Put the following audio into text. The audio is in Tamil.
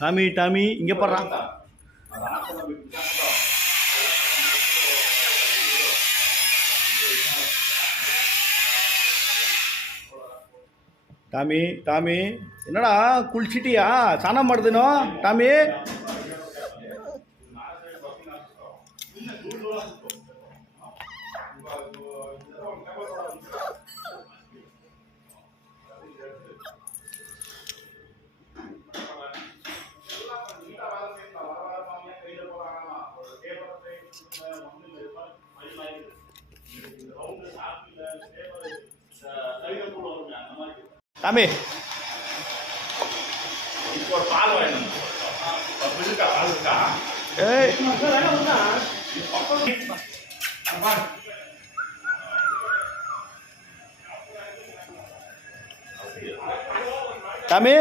டாமி டாமி இங்கே போடுறான். டாமி டாமி என்னடா குளிச்சிட்டியா? ஸ்நானம் ಮಾಡುದೇನೋ டாமி? டாமி ஏய் டாமி